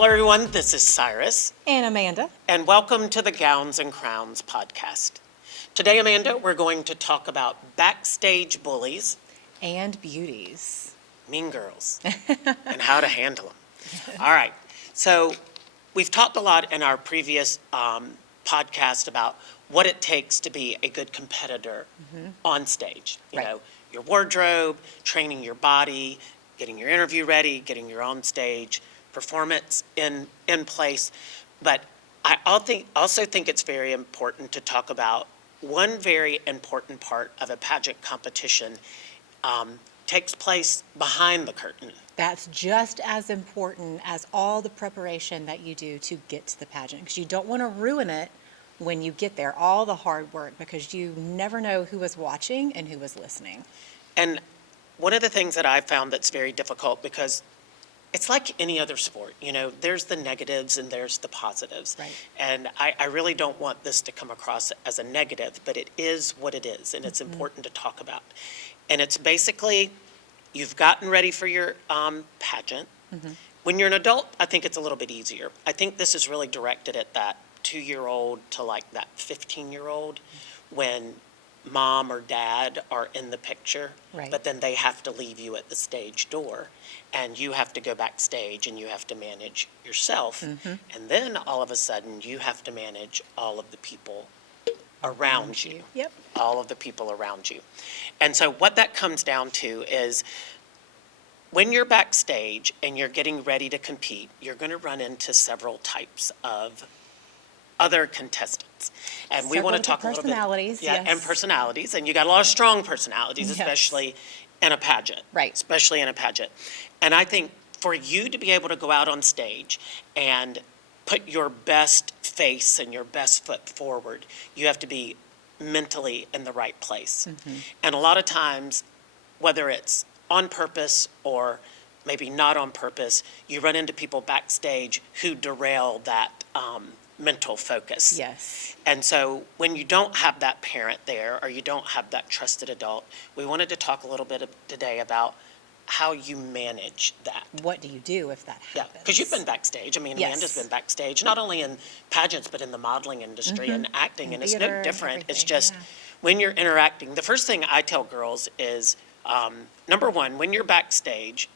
Hello, everyone. This is Cyrus. And Amanda. And welcome to the Gowns and Crowns podcast. Today, Amanda, we're going to talk about backstage bullies, And beauties. mean girls, and how to handle them. All right. So we've talked a lot in our previous podcast about what it takes to be a good competitor on stage. You Right. know, your wardrobe, training your body, getting your interview ready, getting your on stage performance in place. But I also think it's very important to talk about one very important part of a pageant competition takes place behind the curtain. That's just as important as all the preparation that you do to get to the pageant, because you don't want to ruin it when you get there, all the hard work, because you never know who is watching and who is listening. And one of the things that I've found that's very difficult, because it's like any other sport, you know, there's the negatives and there's the positives. Right. And I really don't want this to come across as a negative, but it is what it is, and it's important to talk about. And it's basically, you've gotten ready for your pageant. When you're an adult, I think it's a little bit easier. I think this is really directed at that 2-year-old to like that 15-year-old, when mom or dad are in the picture, Right. but then they have to leave you at the stage door, and you have to go backstage and you have to manage yourself. And then all of a sudden, you have to manage all of the people around you. Yep. All of the people around you. And so what that comes down to is, when you're backstage and you're getting ready to compete, you're going to run into several types of other contestants. And we want to Several talk a little bit. personalities, Yeah, yes. and personalities. And you got a lot of strong personalities, Yes. especially in a pageant. Right. Especially in a pageant. And I think for you to be able to go out on stage and put your best face and your best foot forward, you have to be mentally in the right place. And a lot of times, whether it's on purpose or maybe not on purpose, you run into people backstage who derail that mental focus. Yes. And so when you don't have that parent there, or you don't have that trusted adult, we wanted to talk a little bit today about how you manage that. What do you do if that Yeah, happens? because you've been backstage. I mean, Yes. Amanda's been backstage, not only in pageants, but in the modeling industry and acting, and it's theater no and different. It's everything, just, yeah. when you're interacting, the first thing I tell girls is, number one, when you're backstage,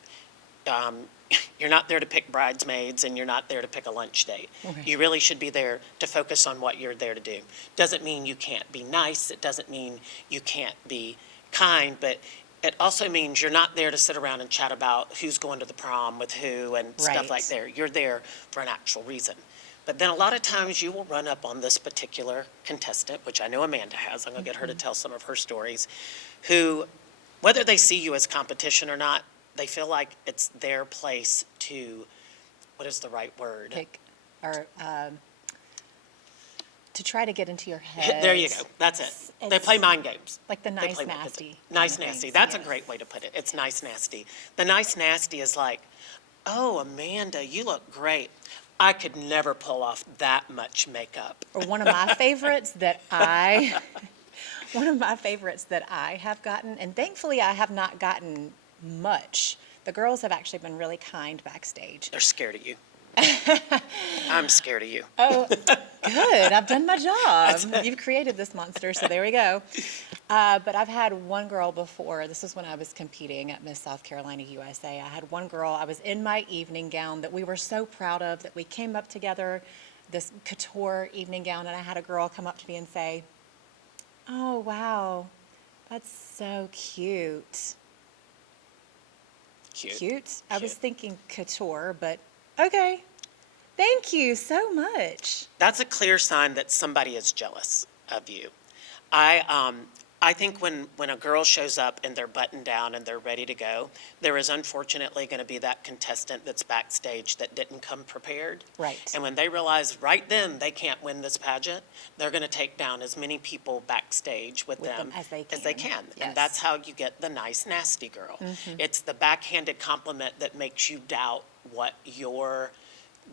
you're not there to pick bridesmaids and you're not there to pick a lunch date. Okay. You really should be there to focus on what you're there to do. Doesn't mean you can't be nice, it doesn't mean you can't be kind, but it also means you're not there to sit around and chat about who's going to the prom with who and stuff Right. like that. You're there for an actual reason. But then a lot of times you will run up on this particular contestant, which I know Amanda has, I'm gonna get her to tell some of her stories, who, whether they see you as competition or not, they feel like it's their place to, what is the right word? Pick, or to try to get into your head. There you go, that's it. They It's play mind games. Like the They nice play nasty. Nice kind of nasty, things, that's a yes. great way to put it. It's nice nasty. The nice nasty is like, oh, Amanda, you look great. I could never pull off that much makeup. Or one of my favorites that one of my favorites that I have gotten, and thankfully I have not gotten much. The girls have actually been really kind backstage. They're scared of you. I'm scared of you. Oh, good. I've done my job. You've created this monster, so there we go. But I've had one girl before. This was when I was competing at Miss South Carolina USA. I had one girl. I was in my evening gown that we were so proud of, that we came up together, this couture evening gown, and I had a girl come up to me and say, "Oh, wow, that's so cute." Cute? I was Cute. thinking couture, but okay. Thank you so much. That's a clear sign that somebody is jealous of you. I think when a girl shows up and they're buttoned down and they're ready to go, there is unfortunately going to be that contestant that's backstage that didn't come prepared. Right. And when they realize right then they can't win this pageant, they're going to take down as many people backstage with them as they can. Yes. And that's how you get the nice, nasty girl. It's the backhanded compliment that makes you doubt what you're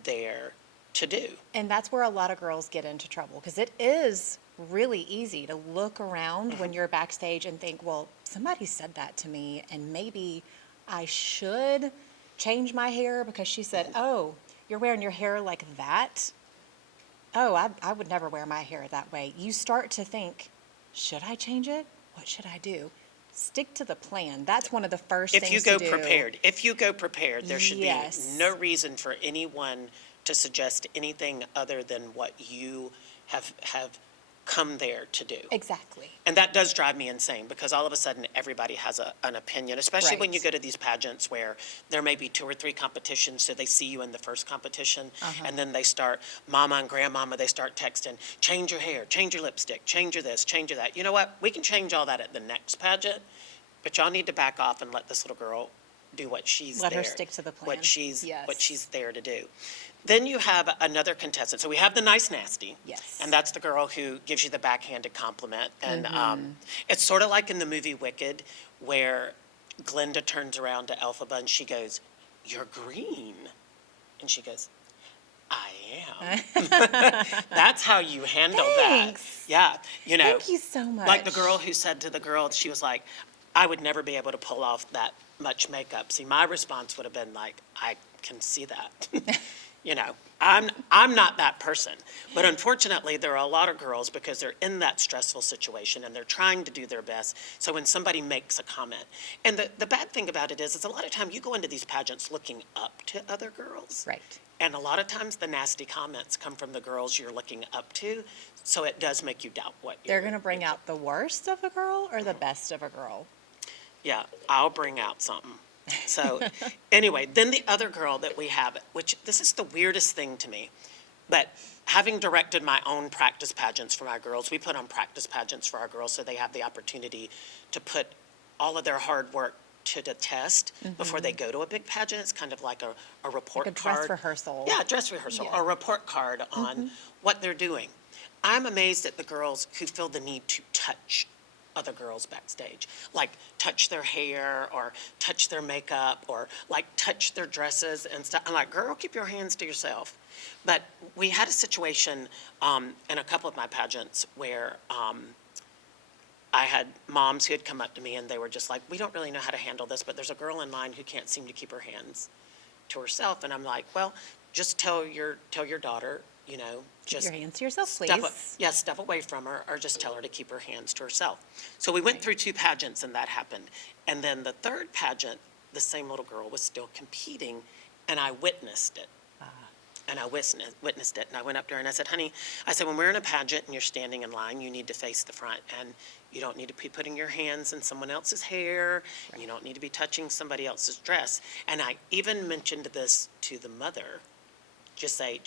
there to do. And that's where a lot of girls get into trouble, because it is really easy to look around when you're backstage and think, well, somebody said that to me, and maybe I should change my hair because she said, oh, you're wearing your hair like that. Oh, I would never wear my hair that way. You start to think, should I change it? What should I do? Stick to the plan. That's one of the first If you things to go do. prepared, there should be Yes. no reason for anyone to suggest anything other than what you have come there to do. Exactly. And that does drive me insane because all of a sudden everybody has an opinion, especially when Right. you go to these pageants where there may be 2 or 3 competitions. So they see you in the first competition and then they start, mama and grandmama, they start texting, change your hair, change your lipstick, change your this, change your that. You know what? We can change all that at the next pageant, but y'all need to back off and let this little girl do what she's Let her there. stick to the plan. What she's Yes. there to do. Then you have another contestant. So we have the nice nasty. Yes. And that's the girl who gives you the backhanded compliment. And Mm-hmm. it's sort of like in the movie Wicked, where Glinda turns around to Elphaba and she goes, "You're green." And she goes, "I am." That's how you handle Thanks. that. Yeah. You know, Thank you so much. like the girl who said to the girl, she was like, "I would never be able to pull off that much makeup." See, my response would have been like, "I can see that." You know, I'm not that person. But unfortunately, there are a lot of girls because they're in that stressful situation and they're trying to do their best. So when somebody makes a comment, and the bad thing about it is a lot of time you go into these pageants looking up to other girls. Right. And a lot of times the nasty comments come from the girls you're looking up to. So it does make you doubt what you're. They're going to bring out the worst of a girl or the best of a girl? Yeah, I'll bring out something. So anyway, then the other girl that we have, which this is the weirdest thing to me, but having directed my own practice pageants for my girls, we put on practice pageants for our girls so they have the opportunity to put all of their hard work to the test before they go to a big pageant. It's kind of like a report Like a card. dress rehearsal. Yeah, dress rehearsal, Yeah. a report card on what they're doing. I'm amazed at the girls who feel the need to touch other girls backstage, like touch their hair or touch their makeup or like touch their dresses and stuff. I'm like, girl, keep your hands to yourself. But we had a situation in a couple of my pageants where I had moms who had come up to me and they were just like, we don't really know how to handle this, but there's a girl in line who can't seem to keep her hands to herself. And I'm like, well, just tell your daughter, you know, Keep just your hands to yourself, step, please. step away from her, or just tell her to keep her hands to herself. So we went through 2 pageants and that happened. And then the third pageant, the same little girl was still competing and I witnessed it. And I witnessed it, and I went up to her and I said, honey, I said, when we're in a pageant and you're standing in line, you need to face the front, and you don't need to be putting your hands in someone else's hair, you don't need to be touching somebody else's dress. And I even mentioned this to the mother, hey,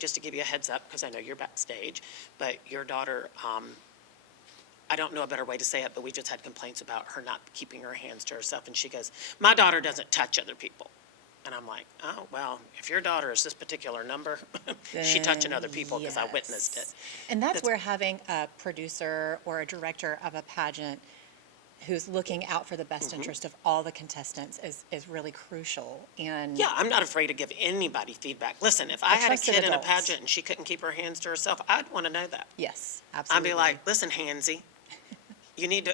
just to give you a heads up, because I know you're backstage, but your daughter, I don't know a better way to say it, but we just had complaints about her not keeping her hands to herself, and she goes, my daughter doesn't touch other people. And I'm like, oh, well, if your daughter is this particular number, she touching other people because I witnessed it. Yes. And that's where having a producer or a director of a pageant who's looking out for the best interest of all the contestants is really crucial. And Yeah, I'm not afraid to give anybody feedback. Listen, if I had a trusted kid in a adults. pageant and she couldn't keep her hands to herself, I'd want to know that. yes, I'd absolutely. be like, listen, Hansy, you need to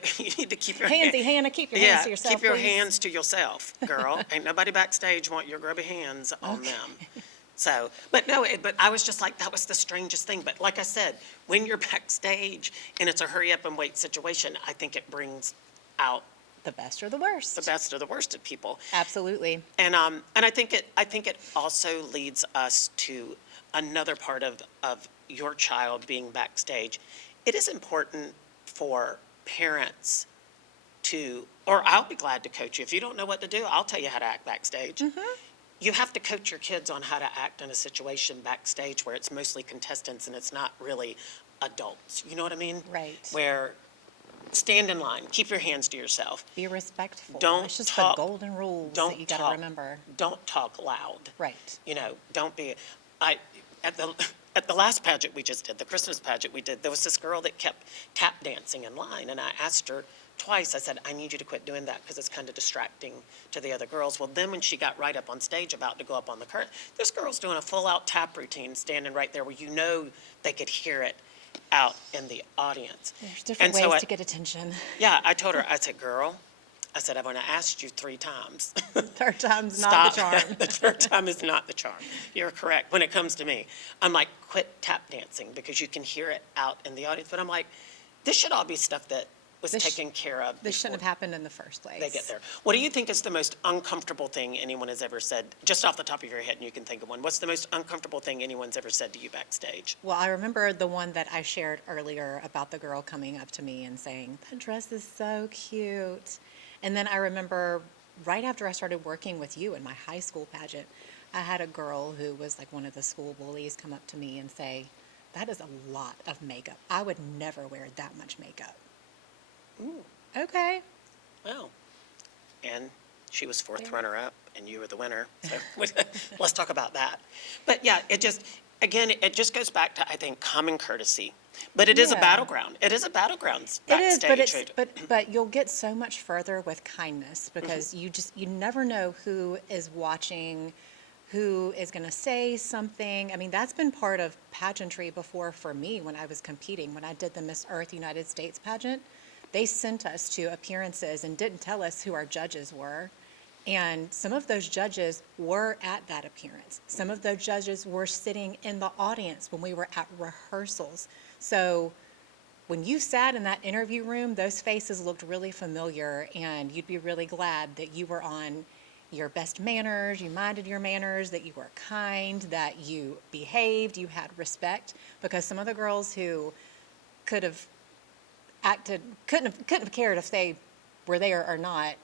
keep your Handsy, Hannah, keep your hands to Yeah, yourself, keep your please. hands to yourself, girl. Ain't nobody backstage want your grubby hands on them. So, but no, but I was just like, that was the strangest thing. But like I said, when you're backstage and it's a hurry up and wait situation, I think it brings out The best or the worst. the best or the worst of people. Absolutely. And I think it also leads us to another part of your child being backstage. It is important for parents to, or I'll be glad to coach you. If you don't know what to do, I'll tell you how to act backstage. You have to coach your kids on how to act in a situation backstage where it's mostly contestants and it's not really adults. You know what I mean? Right. Where stand in line, keep your hands to yourself. Be respectful. Don't It's just talk- the golden rules Don't that you got talk- to remember. Don't talk loud. Right. You know, don't be, at the last pageant we just did, the Christmas pageant we did, there was this girl that kept tap dancing in line, and I asked her twice, I said, I need you to quit doing that because it's kind of distracting to the other girls. Well, then when she got right up on stage about to go up on the curtain, this girl's doing a full-out tap routine, standing right there where you know they could hear it out in the audience. There's different And so ways to get attention. Yeah, I told her, I said, girl, I said, I've only asked you 3 times. Third time's not Stop. the charm. The third time is not the charm. You're correct. When it comes to me, I'm like, quit tap dancing because you can hear it out in the audience. But I'm like, this should all be stuff that was taken care of This shouldn't have before happened in the first place. they get there. What do you think is the most uncomfortable thing anyone has ever said, just off the top of your head, and you can think of one? What's the most uncomfortable thing anyone's ever said to you backstage? Well, I remember the one that I shared earlier about the girl coming up to me and saying, that dress is so cute. And then I remember right after I started working with you in my high school pageant, I had a girl who was like one of the school bullies come up to me and say, that is a lot of makeup. I would never wear that much makeup. Ooh, Okay. well, and she was 4th runner-up, and you were the winner, so let's talk about that. But yeah, again, it just goes back to, I think, common courtesy. But it is a Yeah. battleground. It is a battleground It is, backstage. but you'll get so much further with kindness because you never know who is watching, who is going to say something. I mean, that's been part of pageantry before for me when I was competing. When I did the Miss Earth United States pageant, they sent us to appearances and didn't tell us who our judges were. And some of those judges were at that appearance. Some of those judges were sitting in the audience when we were at rehearsals. So when you sat in that interview room, those faces looked really familiar, and you'd be really glad that you were on your best manners, you minded your manners, that you were kind, that you behaved, you had respect, because some of the girls who could have acted, couldn't have cared if they were there or not,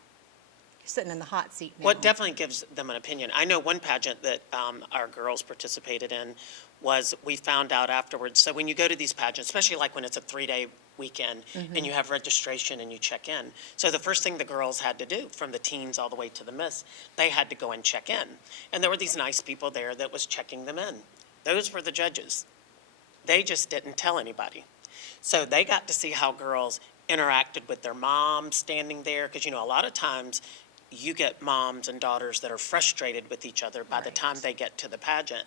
sitting in the hot seat now. What definitely gives them an opinion. I know one pageant that our girls participated in was, we found out afterwards, so when you go to these pageants, especially like when it's a 3-day weekend and you have registration and you check in. So the first thing the girls had to do, from the teens all the way to the Miss, they had to go and check in. And there were these nice people there that was checking them in. Those were the judges. They just didn't tell anybody. So they got to see how girls interacted with their moms standing there, because, a lot of times you get moms and daughters that are frustrated with each other by the Right. time they get to the pageant,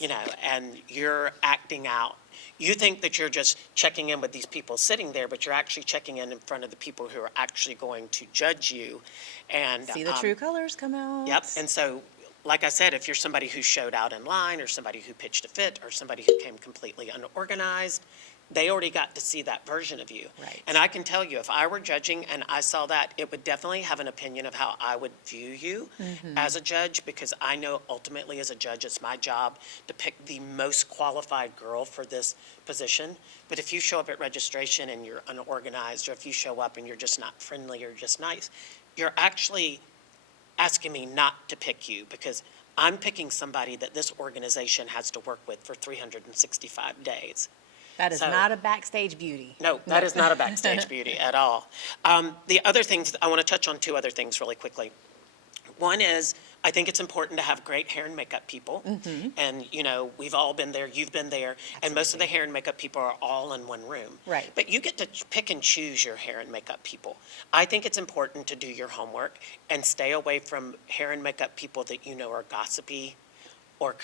Yes. and you're acting out. You think that you're just checking in with these people sitting there, but you're actually checking in front of the people who are actually going to judge you. And See the true colors come out. Yep, and so, like I said, if you're somebody who showed out in line, or somebody who pitched a fit, or somebody who came completely unorganized, they already got to see that version of you. Right. And I can tell you, if I were judging and I saw that, it would definitely have an opinion of how I would view you as a judge, because I know ultimately as a judge, it's my job to pick the most qualified girl for this position. But if you show up at registration and you're unorganized, or if you show up and you're just not friendly or just nice, you're actually asking me not to pick you, because I'm picking somebody that this organization has to work with for 365 days. That is So- not a backstage beauty. No, that is not a backstage beauty at all. The other things, I want to touch on 2 other things really quickly. One is, I think it's important to have great hair and makeup people. And, we've all been there, you've been there, and most of the hair and makeup people are all in one room. Right. But you get to pick and choose your hair and makeup people. I think it's important to do your homework and stay away from hair and makeup people that are gossipy or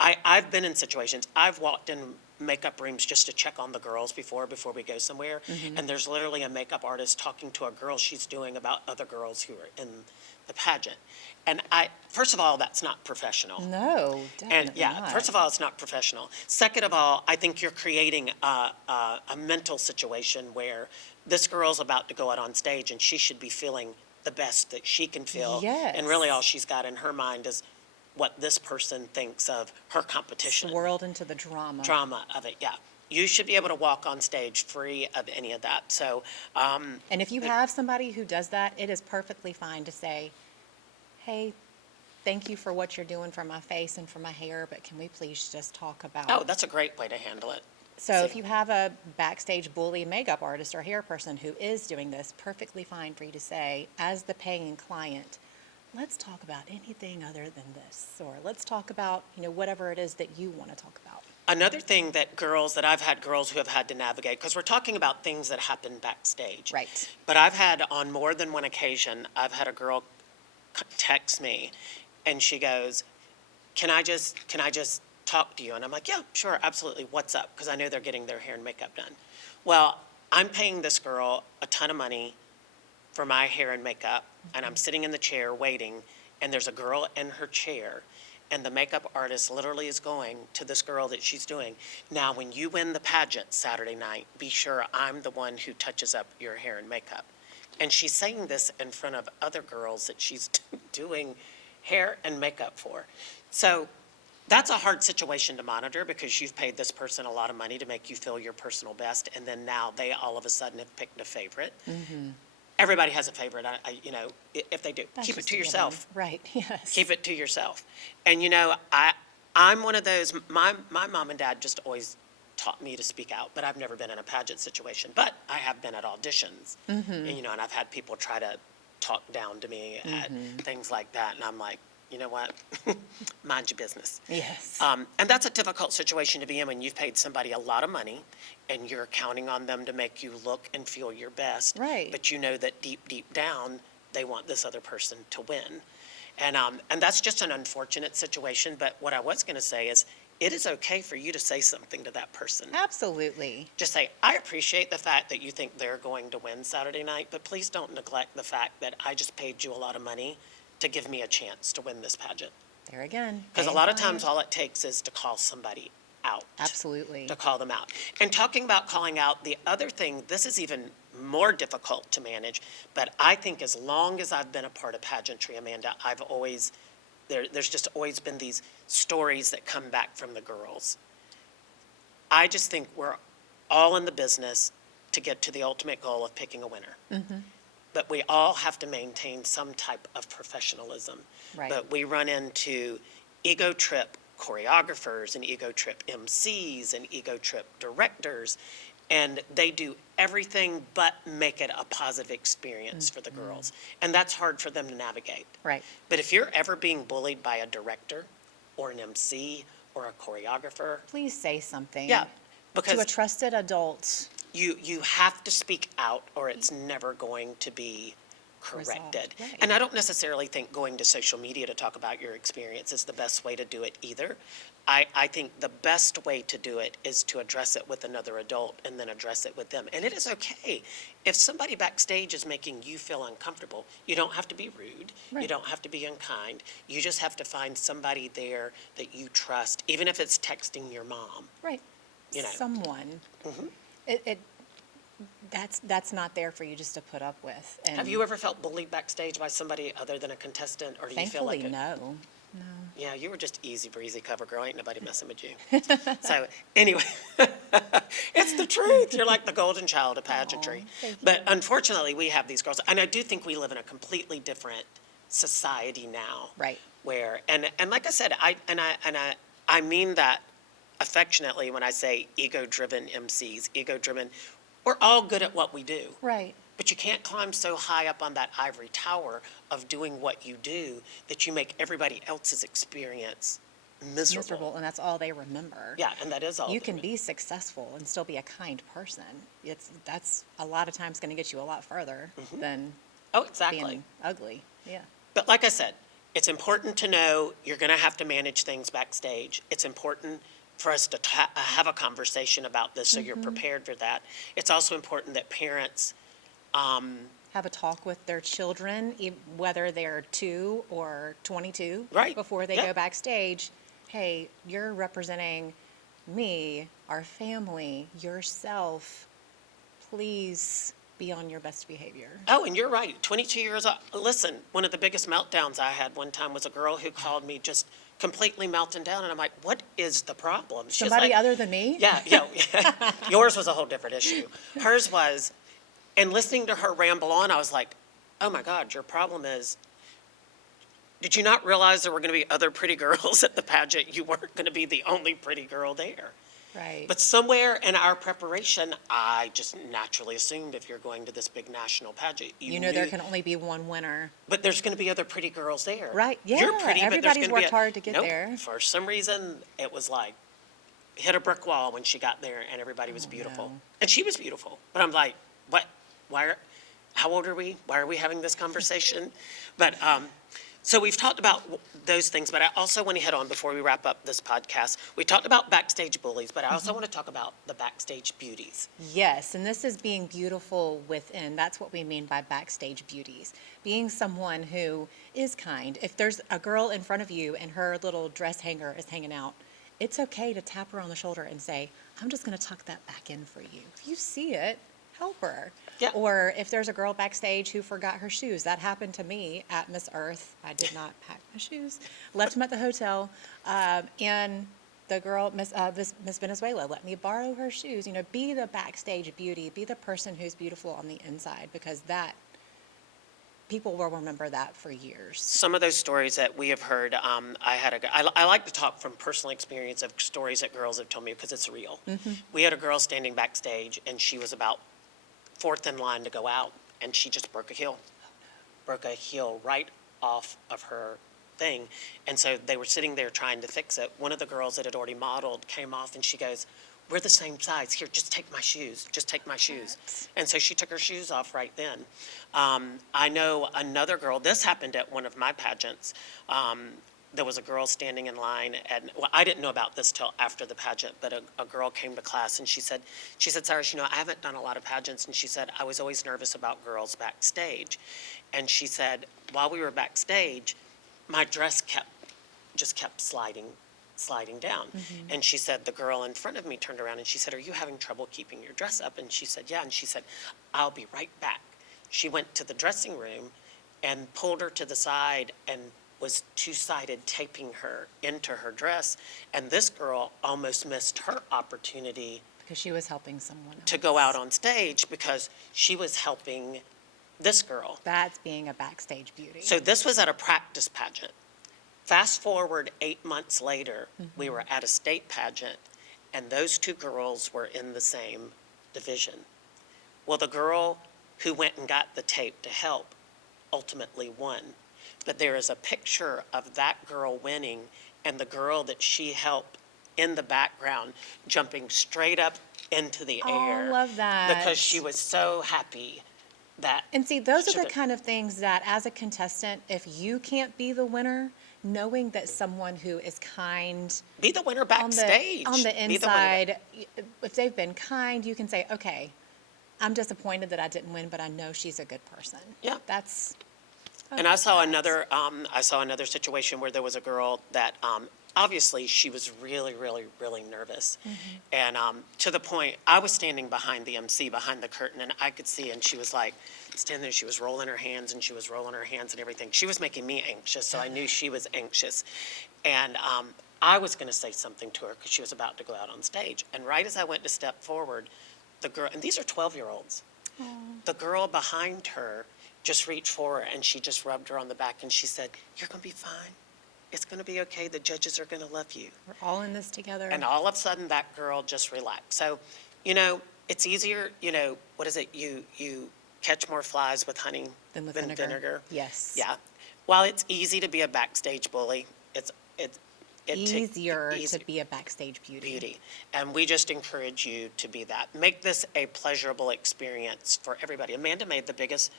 I've been in situations, I've walked in makeup rooms just to check on the girls before we go somewhere, and there's literally a makeup artist talking to a girl she's doing about other girls who are in the pageant. And first of all, that's not professional. No, And definitely yeah, not. first of all, it's not professional. Second of all, I think you're creating a mental situation where this girl's about to go out on stage and she should be feeling the best that she can feel. And really all Yes. she's got in her mind is what this person thinks of her competition. Swirled into the drama. Drama of it, yeah. You should be able to walk on stage free of any of that. So, And if you have somebody who does that, it is perfectly fine to say, hey, thank you for what you're doing for my face and for my hair, but can we please just talk about... oh, that's a great way to handle it. So if you have a backstage bully makeup artist or hair person who is doing this, perfectly fine for you to say, as the paying client, let's talk about anything other than this, or let's talk about, whatever it is that you want to talk about. Another thing that I've had girls who have had to navigate, because we're talking about things that happen backstage. Right. But I've had, on more than one occasion, I've had a girl text me and she goes, can I just talk to you? And I'm like, yeah, sure, absolutely. What's up? Because I know they're getting their hair and makeup done. Well, I'm paying this girl a ton of money for my hair and makeup, and I'm sitting in the chair waiting, and there's a girl in her chair, and the makeup artist literally is going to this girl that she's doing, now, when you win the pageant Saturday night, be sure I'm the one who touches up your hair and makeup. And she's saying this in front of other girls that she's doing hair and makeup for. So that's a hard situation to monitor because you've paid this person a lot of money to make you feel your personal best, and then now they all of a sudden have picked a favorite. Everybody has a favorite, if they do. That's Keep it just to a given. yourself. Right, yes. Keep it to yourself. And I'm one of those, my mom and dad just always taught me to speak out, but I've never been in a pageant situation. But I have been at auditions, and I've had people try to talk down to me at things like that, and I'm like, you know what? Mind your business. Yes. And that's a difficult situation to be in when you've paid somebody a lot of money and you're counting on them to make you look and feel your best. Right. But you know that deep, deep down, they want this other person to win. And that's just an unfortunate situation. But what I was going to say is, it is okay for you to say something to that person. Absolutely. Just say, I appreciate the fact that you think they're going to win Saturday night, but please don't neglect the fact that I just paid you a lot of money to give me a chance to win this pageant. There again. Because a paying lot of client. times all it takes is to call somebody out. Absolutely. To call them out. And talking about calling out, the other thing, this is even more difficult to manage, but I think as long as I've been a part of pageantry, Amanda, there's just always been these stories that come back from the girls. I just think we're all in the business to get to the ultimate goal of picking a winner. But we all have to maintain some type of professionalism. Right. But we run into ego trip choreographers and ego trip MCs and ego trip directors, and they do everything but make it a positive experience for the girls. And that's hard for them to navigate. Right. But if you're ever being bullied by a director or an MC or a choreographer, Please say something. yeah, To because a trusted adult. you have to speak out or it's never going to be corrected. Resolved, right. And I don't necessarily think going to social media to talk about your experience is the best way to do it either. I think the best way to do it is to address it with another adult and then address it with them. And it is okay. If somebody backstage is making you feel uncomfortable, you don't have to be rude. You Right. don't have to be unkind. You just have to find somebody there that you trust, even if it's texting your mom. Right. You know. Someone. That's not there for you just to put up with. And Have you ever felt bullied backstage by somebody other than a contestant, or do you feel thankfully, like it? no. Yeah, you were just easy breezy cover girl. Ain't nobody messing with you. So anyway, it's the truth. You're like the golden child of pageantry. thank you. But unfortunately, we have these girls, and I do think we live in a completely different society now. Right. Where and like I said, I mean that affectionately when I say ego-driven MCs, ego-driven. We're all good at what we do. Right. But you can't climb so high up on that ivory tower of doing what you do that you make everybody else's experience miserable. And that's all they remember. Yeah, and that is all. You they can remember. be successful and still be a kind person. That's a lot of times going to get you a lot further than Oh, exactly. being ugly. Yeah. But like I said, it's important to know you're going to have to manage things backstage. It's important for us to have a conversation about this so you're prepared for that. It's also important that parents Have a talk with their children, whether they're 2 or 22. Right. Before they Yeah. go backstage. Hey, you're representing me, our family, yourself. Please be on your best behavior. Oh, and you're right. 22 years old. Listen, one of the biggest meltdowns I had one time was a girl who called me just completely melting down, and I'm like, "What is the problem?" She's Somebody like, other than me? Yeah, yours was a whole different issue. Hers was, and listening to her ramble on, I was like, "Oh my God, your problem is, did you not realize there were going to be other pretty girls at the pageant? You weren't going to be the only pretty girl there." Right. But somewhere in our preparation, I just naturally assumed if you're going to this big national pageant, you know there knew- can only be one winner. But there's going to be other pretty girls there. Right, You're yeah, pretty, but there's everybody's going to worked be hard to get Nope. there. For some reason, it was like hit a brick wall when she got there, and everybody was beautiful, no. and she was beautiful. But I'm like, what? Why? How old are we? Why are we having this conversation? But So we've talked about those things, but I also want to hit on, before we wrap up this podcast, we talked about backstage bullies, but I also want to talk about the backstage beauties. Yes, and this is being beautiful within. That's what we mean by backstage beauties. Being someone who is kind. If there's a girl in front of you and her little dress hanger is hanging out, it's okay to tap her on the shoulder and say, I'm just going to tuck that back in for you. If you see it, help her. Yeah. Or if there's a girl backstage who forgot her shoes, that happened to me at Miss Earth. I did not pack my shoes, left them at the hotel, and the girl, Miss Venezuela, let me borrow her shoes. You know, be the backstage beauty, be the person who's beautiful on the inside, because that, people will remember that for years. Some of those stories that we have heard, I like to talk from personal experience of stories that girls have told me because it's real. We had a girl standing backstage, and she was about fourth in line to go out, and she just broke a heel right off of her thing. And so they were sitting there trying to fix it. One of the girls that had already modeled came off, and she goes, we're the same size. Here, just take my shoes. Just take my shoes. And so she took her shoes off right then. I know another girl, this happened at one of my pageants. There was a girl standing in line, and well, I didn't know about this till after the pageant, but a girl came to class, and she said, Cyrus, you know, I haven't done a lot of pageants, and she said, I was always nervous about girls backstage. And she said, while we were backstage, my dress kept sliding down. And she said, the girl in front of me turned around and she said, are you having trouble keeping your dress up? And she said, yeah. And she said, I'll be right back. She went to the dressing room and pulled her to the side and was two-sided taping her into her dress. And this girl almost missed her opportunity Because she was helping someone else. to go out on stage because she was helping this girl. That's being a backstage beauty. So this was at a practice pageant. Fast forward 8 months later, we were at a state pageant, and those two girls were in the same division. Well, the girl who went and got the tape to help ultimately won. But there is a picture of that girl winning and the girl that she helped in the background jumping straight up into the air. I love that. Because she was so happy that. And see, those are she the could- kind of things that, as a contestant, if you can't be the winner, knowing that someone who is kind Be the winner on backstage. the Be the winner. inside, if they've been kind, you can say, okay, I'm disappointed that I didn't win, but I know she's a good person. Yeah. That's. And I saw another situation where there was a girl that, obviously she was really, really, really nervous. And to the point, I was standing behind the MC, behind the curtain, and I could see, and she was like, standing there, she was rolling her hands, and she was rolling her hands and everything. She was making me anxious, so I knew she was anxious. And I was gonna say something to her because she was about to go out on stage. And right as I went to step forward, the girl, and these are 12-year-olds, the girl behind her just reached for her and she just rubbed her on the back and she said, you're gonna be fine. It's gonna be okay. The judges are gonna love you. We're all in this together. And all of a sudden, that girl just relaxed. So, you know, it's easier, you know, what is it? You catch more flies with honey Than with than vinegar. Yes. Yeah. While it's easy to be a backstage bully, it Easier easy to be a backstage beauty. And we just encourage you to be that. Make this a pleasurable experience for everybody. Amanda made the biggest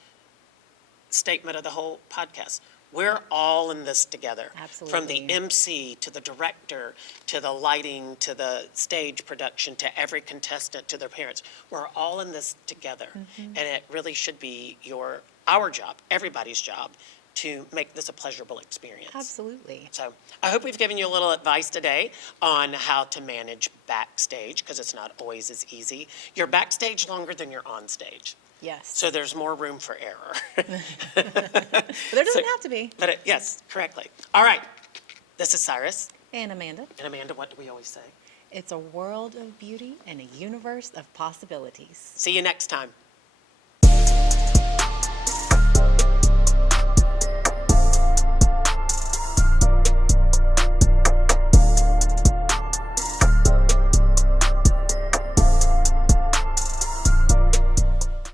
statement of the whole podcast. We're all in this together. From the Absolutely. MC to the director, to the lighting, to the stage production, to every contestant, to their parents. We're all in this together. And it really should be our job, everybody's job, to make this a pleasurable experience. Absolutely. So I hope we've given you a little advice today on how to manage backstage, because it's not always as easy. You're backstage longer than you're on stage. Yes. So there's more room for error. But there doesn't have to be. But yes, correctly. All right. This is Cyrus. And Amanda, And Amanda, what do we always say? it's a world of beauty and a universe of possibilities. See you next time.